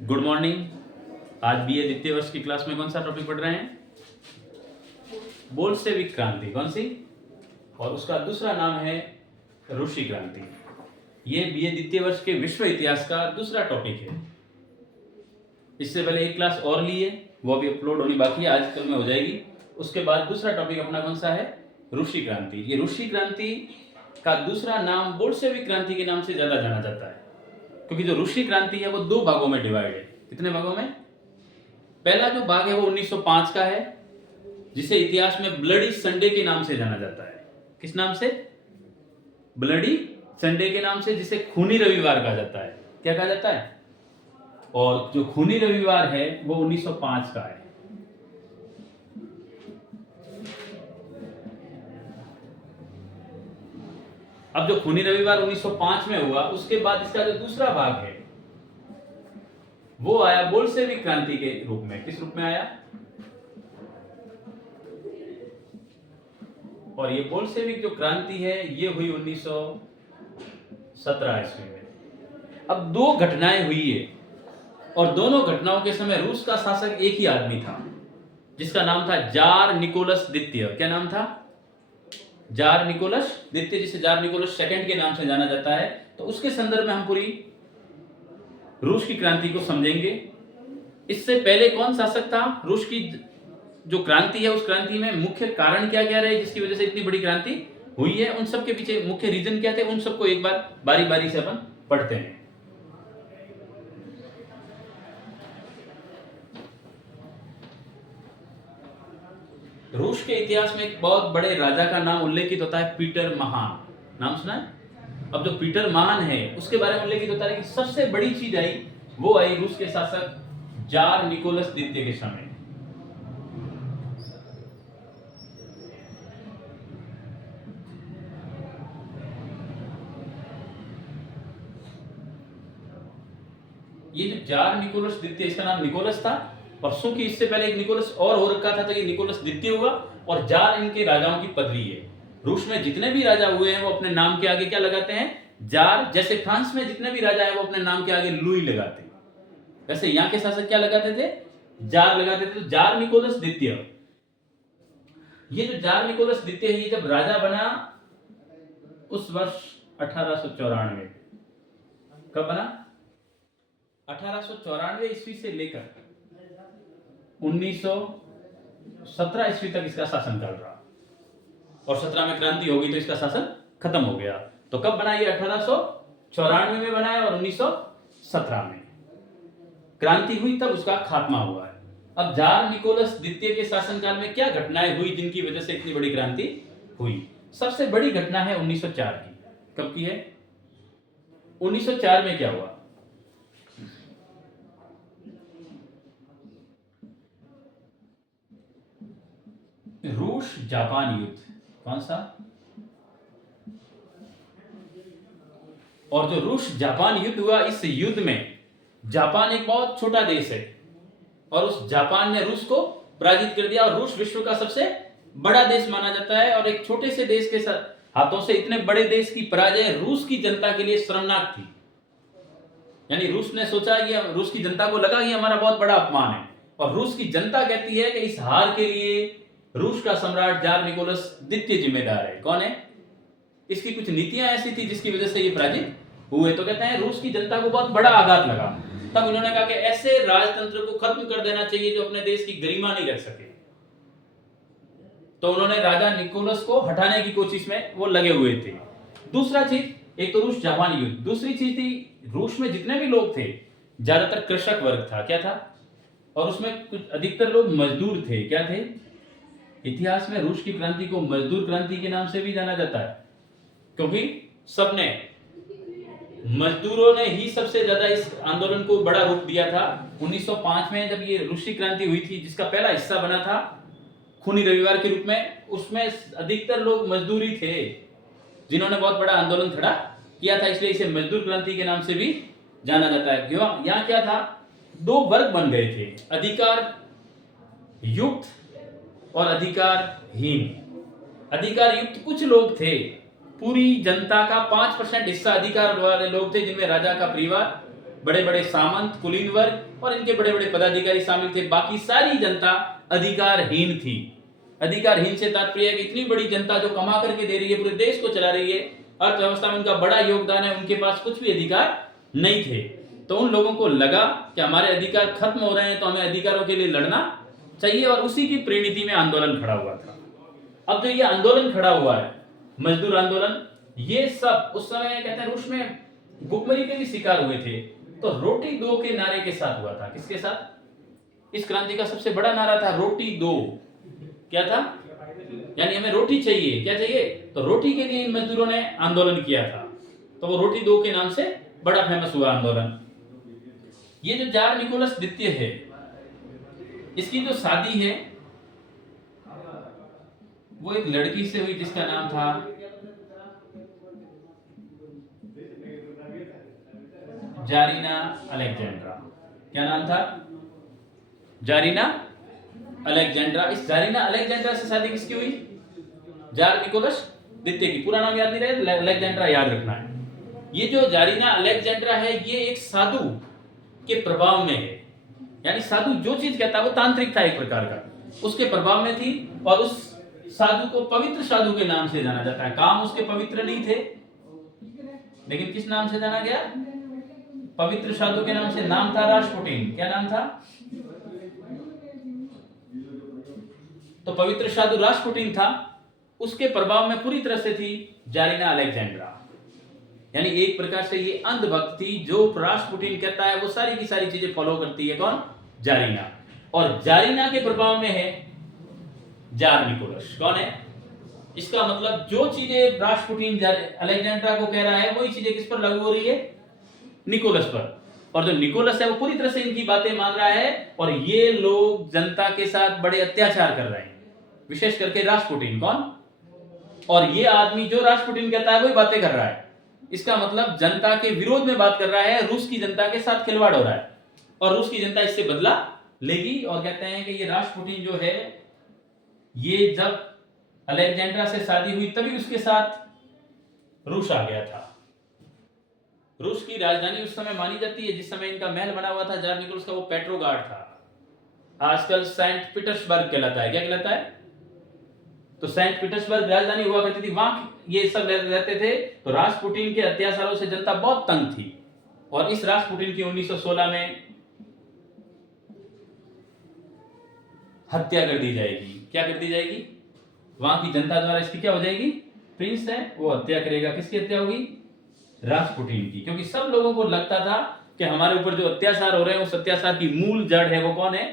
Good morning. आज BA द्वितीय वर्ष की क्लास में कौन सा टॉपिक पढ़ रहे हैं? बोल्शेविक क्रांति। कौन सी? और उसका दूसरा नाम है रूसी क्रांति। ये बीए द्वितीय वर्ष के विश्व इतिहास का दूसरा टॉपिक है। इससे पहले एक क्लास और ली है, वो अभी अपलोड होनी बाकी है, आज कल में हो जाएगी। उसके बाद दूसरा टॉपिक अपना कौन सा है? रूसी क्रांति। ये रूसी क्रांति का दूसरा नाम बोल्शेविक क्रांति के नाम से ज्यादा जाना जाता है, क्योंकि जो रूसी क्रांति है वो दो भागों में डिवाइड है। कितने भागों में? पहला जो भाग है वो 1905 का है, जिसे इतिहास में ब्लडी संडे के नाम से जाना जाता है। किस नाम से? ब्लडी संडे के नाम से, जिसे खूनी रविवार कहा जाता है। क्या कहा जाता है? और जो खूनी रविवार है वो 1905 का है। अब जो खूनी रविवार 1905 में हुआ, उसके बाद इसका जो दूसरा भाग है वो आया बोल्शेविक क्रांति के रूप में। किस रूप में आया? और ये बोल्शेविक जो क्रांति है ये हुई 1917 ईस्वी में। अब दो घटनाएं हुई है, और दोनों घटनाओं के समय रूस का शासक एक ही आदमी था, जिसका नाम था जार निकोलस द्वितीय। क्या नाम था? जार निकोलस द्वितीय, जिसे जार निकोलस सेकंड के नाम से जाना जाता है। तो उसके संदर्भ में हम पूरी रूस की क्रांति को समझेंगे। इससे पहले कौन शासक था? रूस की जो क्रांति है, उस क्रांति में मुख्य कारण क्या क्या रहे जिसकी वजह से इतनी बड़ी क्रांति हुई है, उन सब के पीछे मुख्य रीजन क्या थे, उन सबको एक बार बारी बारी से अपन पढ़ते हैं। रूस के इतिहास में एक बहुत बड़े राजा का नाम उल्लेखित होता है, पीटर महान। नाम सुना है? अब जो पीटर महान है उसके बारे में उल्लेखित होता है कि सबसे बड़ी चीज आई, वो आई रूस के शासक जार निकोलस द्वितीय के समय। ये जो जार निकोलस द्वितीय, इसका नाम निकोलस था, परसों की इससे पहले एक निकोलस और हो रखा था, तो ये निकोलस द्वितीय हुआ। और जार इनके राजाओं की पदवी है। रूस में जितने भी राजा हुए हैं वो अपने नाम के आगे क्या लगाते हैं? जार। जैसे फ्रांस में जितने भी राजा है वो अपने नाम के आगे लुई लगाते हैं, वैसे यहाँ के शासक क्या लगाते थे? जार लगाते थे। तो जार निकोलस द्वितीय, ये जो जार निकोलस द्वितीय है, ये जब राजा बना उस वर्ष 1894। कब बना? 1894 ईस्वी से लेकर 1917 ईस्वी तक इसका शासन काल रहा, और 17 में क्रांति हो गई तो इसका शासन खत्म हो गया। तो कब बना? ये 1894 में बना है, और 1917 में क्रांति हुई, तब उसका खात्मा हुआ है। अब जार निकोलस द्वितीय के शासनकाल में क्या घटनाएं हुई जिनकी वजह से इतनी बड़ी क्रांति हुई? सबसे बड़ी घटना है 1904 की। कब की है? 1904 में क्या हुआ? रूस जापान युद्ध। कौन सा? और जो रूस जापान युद्ध हुआ, इस युद्ध में जापान एक बहुत छोटा देश है, और उस जापान ने रूस को पराजित कर दिया। और रूस विश्व का सबसे बड़ा देश माना जाता है, और एक छोटे से देश के हाथों से इतने बड़े देश की पराजय रूस की जनता के लिए शर्मनाक थी। यानी रूस ने सोचा कि रूस की जनता को लगा कि हमारा बहुत बड़ा अपमान है, और रूस की जनता कहती है कि इस हार के लिए रूस का सम्राट जार निकोलस द्वितीय जिम्मेदार है। कौन है? इसकी कुछ नीतियां ऐसी थी जिसकी वजह से ये पराजित हुए। तो कहते हैं रूस की जनता को बहुत बड़ा आघात लगा। तब उन्होंने कहा कि ऐसे राजतंत्र को खत्म कर देना चाहिए जो अपने देश की गरिमा नहीं रख सके। तो उन्होंने राजा निकोलस को हटाने की कोशिश में वो लगे हुए थे। दूसरा चीज, एक तो रूस जापान युद्ध, दूसरी चीज थी रूस में जितने भी लोग थे ज्यादातर कृषक वर्ग था। क्या था? और उसमें कुछ अधिकतर लोग मजदूर थे। क्या थे? इतिहास में रूस की क्रांति को मजदूर क्रांति के नाम से भी जाना जाता है, क्योंकि सबने, मजदूरों ने ही सबसे ज्यादा इस आंदोलन को बड़ा रूप दिया था। 1905 में जब ये रूसी क्रांति हुई थी, जिसका पहला हिस्सा बना था खूनी रविवार के रूप में, उसमें अधिकतर लोग मजदूरी थे जिन्होंने बहुत बड़ा आंदोलन खड़ा किया था, इसलिए इसे मजदूर क्रांति के नाम से भी जाना जाता है। क्यों? यहाँ क्या था? दो वर्ग बन गए थे, अधिकार युक्त और अधिकारहीन। अधिकार युक्त कुछ लोग थे, पूरी जनता का 5% हिस्सा अधिकार वाले लोग थे, जिनमें राजा का परिवार बड़े बड़े सामंत, कुलीन वर्ग और इनके बड़े बड़े पदाधिकारी शामिल थे। बाकी सारी जनता अधिकारहीन थी। अधिकारहीन से तात्पर्य है कि इतनी बड़ी जनता जो कमा करके दे रही है, पूरे देश को चला रही है, अर्थव्यवस्था में उनका बड़ा योगदान है, उनके पास कुछ भी अधिकार नहीं थे। तो उन लोगों को लगा कि हमारे अधिकार खत्म हो रहे हैं, तो हमें अधिकारों के लिए लड़ना चाहिए, और उसी की परिणति में आंदोलन खड़ा हुआ था। अब जो ये आंदोलन खड़ा हुआ है, मजदूर आंदोलन, ये सब उस समय कहते हैं रूस में भुखमरी के भी शिकार हुए थे। तो रोटी दो के नारे के साथ हुआ था। किसके साथ? इस क्रांति का सबसे बड़ा नारा था रोटी दो। क्या था? यानी हमें रोटी चाहिए। क्या चाहिए? तो रोटी के लिए इन मजदूरों ने आंदोलन किया था। तो वो रोटी दो के नाम से बड़ा फेमस हुआ आंदोलन। ये जो जार निकोलस द्वितीय है, इसकी जो शादी है वो एक लड़की से हुई जिसका नाम था जारीना अलेक्जेंड्रा। क्या नाम था? जारीना अलेक्जेंड्रा। इस जारीना अलेक्जेंड्रा से शादी किसकी हुई? जार निकोलस द्वितीय की। पूरा नाम याद नहीं रहे, अलेक्जेंड्रा याद रखना है। ये जो जारीना अलेक्जेंड्रा है, ये एक साधु के प्रभाव में है। यानी साधु जो चीज कहता है वो तांत्रिक था एक प्रकार का, उसके प्रभाव में थी। और उस साधु को पवित्र साधु के नाम से जाना जाता है। काम उसके पवित्र नहीं थे, लेकिन किस नाम से जाना गया? पवित्र साधु के नाम से। नाम था रास्पुटिन। क्या नाम था? तो पवित्र साधु रास्पुटिन था, उसके प्रभाव में पूरी तरह से थी जारीना अलेक्जेंड्रा। यानी एक प्रकार से ये अंधभक्त थी, जो रास्पुटिन कहता है वो सारी की सारी चीजें फॉलो करती है। कौन? जारीना। और जारीना के प्रभाव में है जार निकोलस। कौन है? इसका मतलब जो चीजें रास्पुटिन अलेक्जेंड्रा को कह रहा है, वही चीजें किस पर लागू हो रही है? निकोलस पर। और जो निकोलस है वो पूरी तरह से इनकी बातें मान रहा है, और ये लोग जनता के साथ बड़े अत्याचार कर रहे हैं, विशेष करके रास्पुटिन। कौन? और ये आदमी जो रास्पुटिन कहता है वही बातें कर रहा है। इसका मतलब जनता के विरोध में बात कर रहा है, रूस की जनता के साथ खिलवाड़ हो रहा है, और रूस की जनता इससे बदला लेगी। और कहते हैं कि ये रास्पुटिन जो है, ये जब अलेक्जेंड्रा से शादी हुई तभी उसके साथ रूस आ गया था। रूस की राजधानी उस समय मानी जाती है, जिस समय इनका महल बना हुआ था जार निकोलस का, वो पेट्रोगार्ड था। आजकल सेंट पीटर्सबर्ग कहलाता है। क्या कहलाता है? तो सेंट पीटर्सबर्ग राजधानी हुआ करती थी, वहां ये सब रहते थे। तो रास्पुटिन के अत्याचारों से जनता बहुत तंग थी, और इस रास्पुटिन की 1916 में हत्या कर दी जाएगी। क्या कर दी जाएगी? वहां की जनता द्वारा इसकी क्या हो जाएगी? प्रिंस है वो हत्या करेगा। किसकी हत्या होगी? रास्पुटिन की। क्योंकि सब लोगों को लगता था कि हमारे ऊपर जो अत्याचार हो रहे हैं, उस अत्याचार की मूल जड़ है वो कौन है?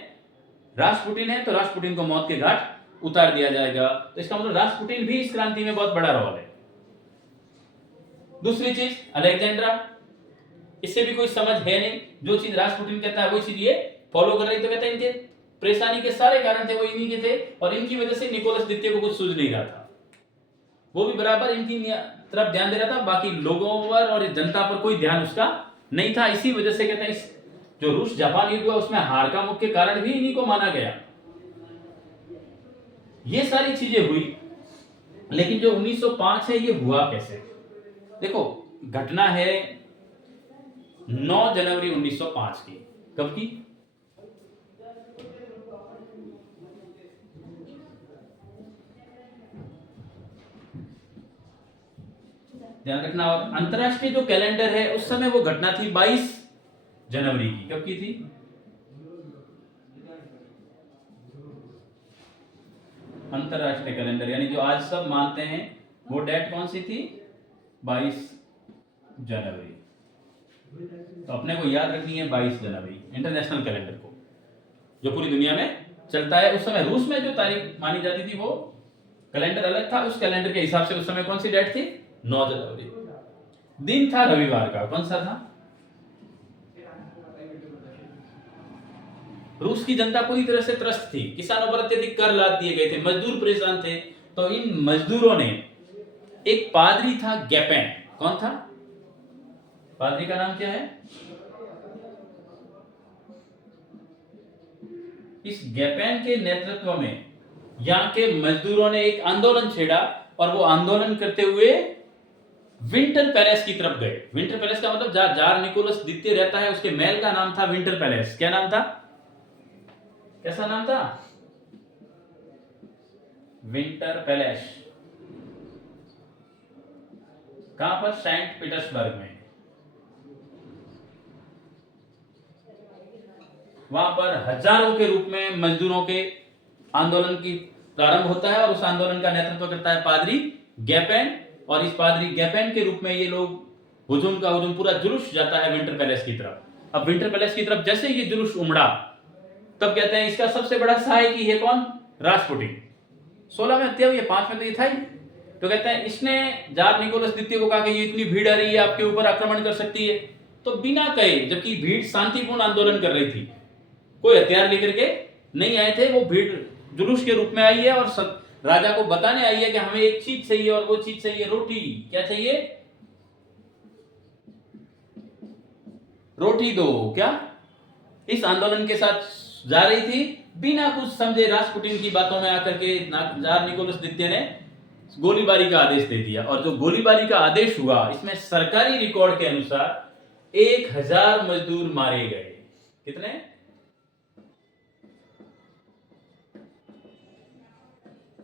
रास्पुटिन है। तो रास्पुटिन को मौत के घाट उतार दिया जाएगा। तो इसका मतलब रास्पुटिन भी इस क्रांति में बहुत बड़ा रोल है। दूसरी चीज अलेक्जेंड्रा, इससे भी कोई समझ है नहीं। जो चीज रास्पुटिन कहता है वही चीज ये फॉलो कर रही। तो कहते हैं इनके परेशानी के सारे कारण थे वो इन्हीं के थे, और इनकी वजह से निकोलस द्वितीय को कुछ सूझ नहीं रहा था। वो भी बराबर इनकी तरफ ध्यान दे रहा था, बाकी लोगों पर और जनता पर कोई ध्यान उसका नहीं था। इसी वजह से कहते हैं इस जो रूस जापान युद्ध हुआ उसमें हार का मुख्य कारण भी इन्हीं को माना गया। ये सारी चीजें हुई, लेकिन जो 1905 है ये हुआ कैसे? देखो, घटना है 9 जनवरी 1905 की। कब की? ध्यान रखना। और अंतरराष्ट्रीय जो कैलेंडर है उस समय वो घटना थी 22 जनवरी की। कब की थी? अंतरराष्ट्रीय कैलेंडर यानी जो आज सब मानते हैं, वो डेट कौन सी थी? 22 जनवरी। तो अपने को याद रखनी है 22 जनवरी इंटरनेशनल कैलेंडर को, जो पूरी दुनिया में चलता है। उस समय रूस में जो तारीख मानी जाती थी वो कैलेंडर अलग था। उस कैलेंडर के हिसाब से उस समय कौन सी डेट थी? 9 जनवरी। दिन था रविवार का। कौन सा था? रूस की जनता पूरी तरह से त्रस्त थी। किसानों पर अत्यधिक कर लाद दिए गए थे, मजदूर परेशान थे। तो इन मजदूरों ने, एक पादरी था गैपेन। कौन था? पादरी का नाम क्या है? इस गैपेन के नेतृत्व में यहां के मजदूरों ने एक आंदोलन छेड़ा, और वो आंदोलन करते हुए विंटर पैलेस की तरफ गए। विंटर पैलेस का मतलब जहां जार निकोलस द्वितीय रहता है उसके महल का नाम था विंटर पैलेस। क्या नाम था? कैसा नाम था? Winter palace. कहां पर? सेंट पीटर्सबर्ग में। वहां पर हजारों के रूप में मजदूरों के आंदोलन की प्रारंभ होता है और उस आंदोलन का नेतृत्व करता है पादरी गैपेन। और इस पादरी गैपेन के रूप में ये लोग हुजूम का हुजूम पूरा जुलूस जाता है विंटर पैलेस की तरफ। अब विंटर पैलेस की तरफ जैसे ये जुलूस उमड़ा तब कहते हैं इसका सबसे बड़ा सहायक है कौन? रास्पुटिन। 16 में हत्या हुई है, 5 में तो ये था ही। तो कहते हैं इसने जार निकोलस द्वितीय को कहा कि ये इतनी भीड़ आ रही है आपके ऊपर आक्रमण कर सकती है, तो बिना कहे, जबकि भीड़ शांतिपूर्ण आंदोलन कर रही थी, कोई हथियार लेकर के नहीं आए थे, वो भीड़ जुलूस के रूप में आई है और राजा को बताने आई है कि हमें एक चीज चाहिए और वो चीज चाहिए रोटी। क्या चाहिए? रोटी दो। क्या इस आंदोलन के साथ जा रही थी, बिना कुछ समझे रास्पुटिन की बातों में आकर के जार निकोलस द्वितीय ने गोलीबारी का आदेश दे दिया। और जो गोलीबारी का आदेश हुआ इसमें सरकारी रिकॉर्ड के अनुसार 1000 मजदूर मारे गए। कितने?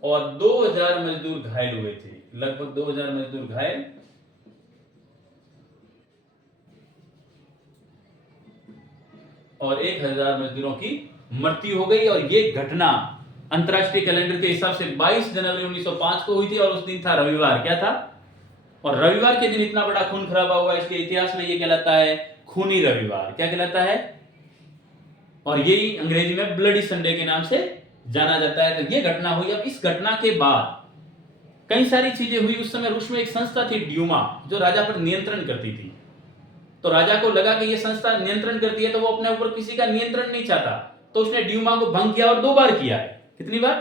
और 2000 मजदूर घायल हुए थे। लगभग 2000 मजदूर घायल और 1000 मजदूरों की मृत्यु हो गई। और ये घटना अंतरराष्ट्रीय कैलेंडर के हिसाब से 22 जनवरी 1905 को हुई थी और उस दिन था रविवार। क्या था? और रविवार के दिन इतना बड़ा खून खराबा हुआ, इसके इतिहास में ये कहलाता है खूनी रविवार। क्या कहलाता है? और यही अंग्रेजी में ब्लडी संडे के नाम से जाना जाता है। तो ये घटना हुई। अब इस घटना के बाद कई सारी चीजें हुई। उस समय रूस में एक संस्था थी ड्यूमा, जो राजा पर नियंत्रण करती थी। तो राजा को लगा कि ये संस्था नियंत्रण करती है तो वो अपने ऊपर किसी का नियंत्रण नहीं चाहता, तो उसने ड्यूमा को भंग किया और 2 बार किया है। कितनी बार?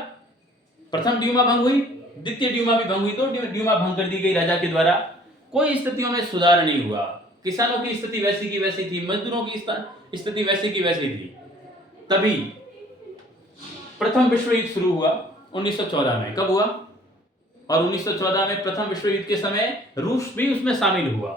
प्रथम ड्यूमा भंग हुई, द्वितीय ड्यूमा भी भंग हुई, 2 ड्यूमा भंग कर दी गई राजा के द्वारा। कोई स्थितियों में सुधार नहीं हुआ। किसानों की स्थिति वैसी की वैसी थी, मजदूरों की स्थिति वैसी की वैसी थी। तभी प्रथम विश्व युद्ध शुरू हुआ 1914 में। कब हुआ? और 1914 में प्रथम विश्व युद्ध के समय रूस भी उसमें शामिल हुआ।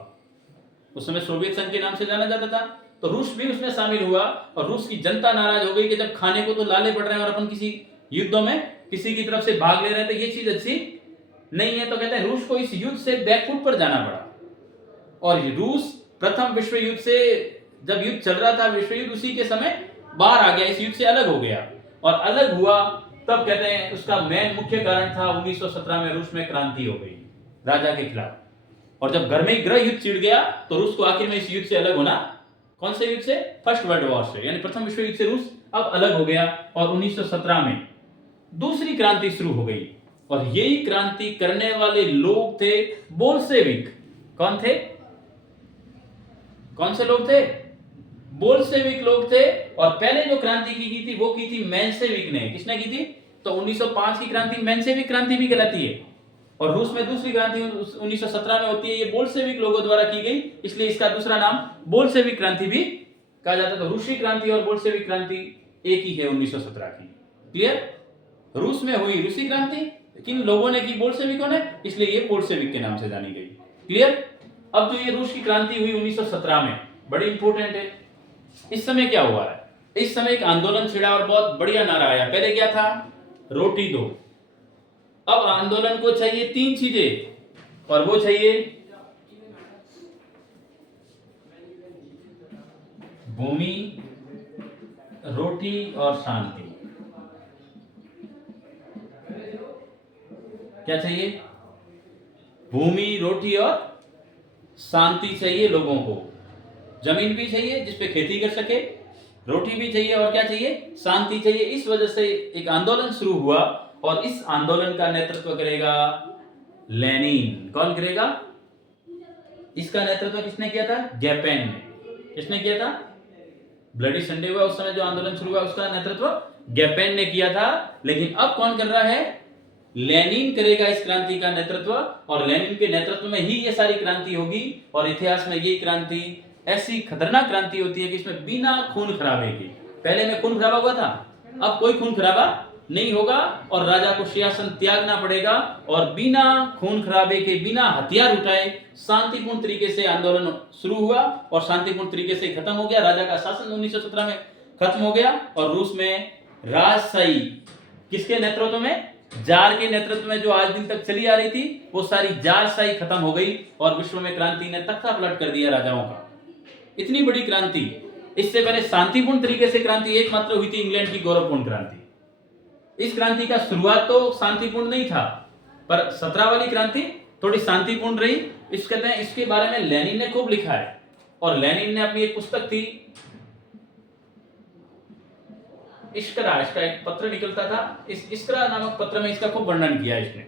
उस समय सोवियत संघ के नाम से जाना जाता था, तो रूस भी उसमें शामिल हुआ। और रूस की जनता नाराज हो गई कि जब खाने को तो लाले पड़ रहे हैं और अपन किसी युद्धों में किसी की तरफ से भाग ले रहे हैं, तो ये चीज अच्छी नहीं है। तो कहते हैं रूस को इस युद्ध से बैकफुट पर जाना पड़ा। और रूस प्रथम विश्व युद्ध से, जब युद्ध चल रहा था विश्व युद्ध, उसी के समय बाहर आ गया, इस युद्ध से अलग हो गया। और अलग हुआ तब कहते हैं उसका मेन मुख्य कारण था 1917 में रूस में क्रांति हो गई राजा के खिलाफ। और जब घर में गृह युद्ध छिड़ गया तो रूस को आखिर में इस युद्ध से अलग होना, कौन से युद्ध से? फर्स्ट वर्ल्ड वॉर से, यानी प्रथम विश्व युद्ध से रूस अब अलग हो गया। और 1917 में दूसरी क्रांति शुरू हो गई। और यही क्रांति करने वाले लोग थे बोल्शेविक। कौन थे? कौन से लोग थे? बोल्शेविक लोग थे। और पहले जो क्रांति की थी वो की थी मेंशेविक ने। किसने की थी? तो 1905 की क्रांति मेंशेविक क्रांति भी कहलाती है। और रूस में दूसरी क्रांति 1917 में होती है, ये बोल्शेविक लोगों द्वारा की गई, इसलिए इसका दूसरा नाम बोल्शेविक क्रांति भी कहा जाता है। तो रूसी क्रांति और बोल्शेविक क्रांति एक ही है 1917 की। क्लियर? रूस में हुई रूसी क्रांति, किन लोगों ने की? बोल्शेविकों ने, इसलिए ये बोल्शेविक के नाम से जानी गई। क्लियर? अब जो ये रूस की क्रांति हुई 1917 में, बड़ी इंपॉर्टेंट है। इस समय क्या हुआ है? इस समय एक आंदोलन छिड़ा और बहुत बढ़िया नारा आया। पहले क्या था? रोटी दो। अब आंदोलन को चाहिए 3 चीजें, और वो चाहिए भूमि, रोटी और शांति। क्या चाहिए? भूमि, रोटी और शांति चाहिए लोगों को। जमीन भी चाहिए जिस पे खेती कर सके, रोटी भी चाहिए और क्या चाहिए? शांति चाहिए। इस वजह से एक आंदोलन शुरू हुआ और इस आंदोलन का नेतृत्व करेगा लेनिन। कौन करेगा? इसका नेतृत्व किसने किया था? गैपेन ने। किसने किया था? ब्लडी संडे हुआ उस समय जो आंदोलन शुरू हुआ उसका नेतृत्व गैपेन ने किया था। लेकिन अब कौन कर रहा है? लेनिन करेगा इस क्रांति का नेतृत्व। और लेनिन के नेतृत्व में ही ये सारी क्रांति होगी। और इतिहास में ये क्रांति ऐसी खतरनाक क्रांति होती है कि इसमें बिना खून खराबे के, पहले में खून खराबा हुआ था, अब कोई खून खराबा नहीं होगा और राजा को सिंहासन त्यागना पड़ेगा और बिना खून खराबे के, बिना हथियार उठाए शांतिपूर्ण तरीके से आंदोलन शुरू हुआ और शांतिपूर्ण तरीके से खत्म हो गया। राजा का शासन 1917 में खत्म हो गया और रूस में राजशाही किसके नेतृत्व में? जार के नेतृत्व में, जो आज दिन तक चली आ रही थी, वो सारी जारशाही खत्म हो गई और विश्व में क्रांति ने तख्ता पलट कर दिया राजाओं का। इतनी बड़ी क्रांति। इससे पहले शांतिपूर्ण तरीके से क्रांति एकमात्र हुई थी इंग्लैंड की गौरवपूर्ण क्रांति। इस क्रांति का शुरुआत तो शांतिपूर्ण नहीं था, पर 17 वाली क्रांति थोड़ी शांतिपूर्ण रही। इस कहते हैं, इसके बारे में लेनिन ने खूब लिखा है और लेनिन ने अपनी एक पुस्तक थी इश्करा, इसका एक पत्र निकलता था, इस इश्करा नामक पत्र में इसका खूब वर्णन किया है इसने।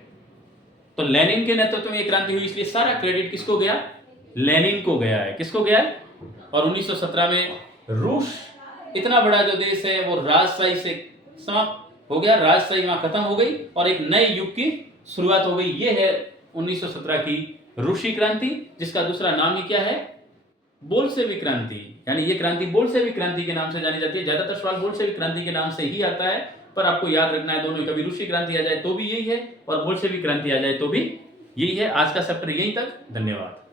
तो लेनिन के नेतृत्व में ये क्रांति हुई, इसलिए सारा क्रेडिट किसको गया? लेनिन को गया है। किसको गया है? और 1917 में रूस इतना बड़ा जो देश है वो राजशाही से समाप्त हो गया, राजशाही वहां खत्म हो गई और एक नए युग की शुरुआत हो गई। ये है 1917 की रूसी क्रांति, जिसका दूसरा नाम ही क्या है? बोल्शेविक क्रांति। यानी ये क्रांति बोल्शेविक क्रांति के नाम से जानी जाती है। ज्यादातर सवाल बोल्शेविक क्रांति के नाम से ही आता है, पर आपको याद रखना है दोनों, कभी रूसी क्रांति आ जाए तो भी यही है और बोल्शेविक क्रांति आ जाए तो भी यही है। आज का चैप्टर यहीं तक। धन्यवाद।